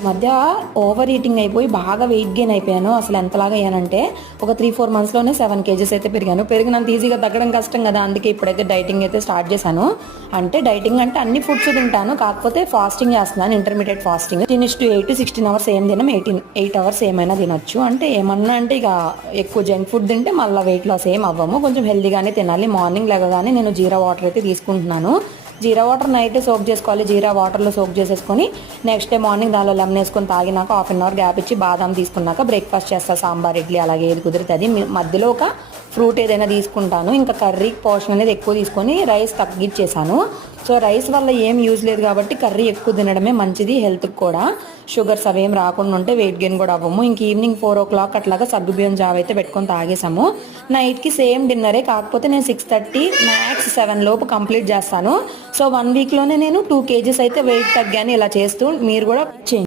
ఈ మధ్య over eating అయిపోయి బాగా వెయిట్ గెయిన్ అయిపోయాను. అసలు ఎంతలాగా అయ్యానంటే ఒక 3-4 మంత్స్లోనే 7 కేజెస్ అయితే పెరిగాను. పెరిగినంత ఈజీగా తగ్గడం కష్టం కదా, అందుకే ఇప్పుడైతే డైటింగ్ అయితే స్టార్ట్ చేశాను. అంటే డైటింగ్ అంటే అన్ని ఫుడ్స్ తింటాను, కాకపోతే ఫాస్టింగ్ చేస్తున్నాను, ఇంటర్మీడియట్ ఫాస్టింగ్. 10:8 16 అవర్స్ ఏం తినం, 8 అవర్స్ ఏమైనా తినొచ్చు. అంటే ఏమన్నా అంటే ఇక ఎక్కువ జంక్ ఫుడ్ తింటే మళ్ళీ వెయిట్ లాస్ ఏం అవ్వము, కొంచెం హెల్తీగానే తినాలి. మార్నింగ్ లేవగానే నేను జీరా వాటర్ అయితే తీసుకుంటున్నాను. జీరా వాటర్ నైట్ సోక్ చేసుకోవాలి, జీరా వాటర్లో సోక్ చేసేసుకొని నెక్స్ట్ డే మార్నింగ్ దానిలో లెమన్ వేసుకొని తాగినాక హాఫ్ అన్ అవర్ గ్యాప్ ఇచ్చి బాదాం తీసుకున్నాక బ్రేక్ఫాస్ట్ చేస్తాను. సాంబార్, ఇడ్లీ అలాగే ఏది కుదురుతుంది. మధ్యలో ఒక ఫ్రూట్ ఏదైనా తీసుకుంటాను. ఇంకా కర్రీ పోర్షన్ అనేది ఎక్కువ తీసుకొని రైస్ తగ్గించేసాను. సో రైస్ వల్ల ఏం యూజ్ లేదు కాబట్టి కర్రీ ఎక్కువ తినడమే మంచిది హెల్త్కి కూడా. షుగర్స్ అవేం రాకుండా ఉంటే వెయిట్ గెయిన్ కూడా అవ్వము. ఇంక ఈవినింగ్ 4 o'clock అట్లాగా సగ్గుబియ్యం జావ అయితే పెట్టుకొని తాగేసాము. నైట్కి సేమ్ డిన్నరే, కాకపోతే నేను 6:30 మ్యాక్స్ 7 లోపు కంప్లీట్ చేస్తాను. సో 1 వీక్లోనే నేను 2 kgs అయితే వెయిట్ తగ్గాను. ఇలా చేస్తూ మీరు కూడా చేయండి.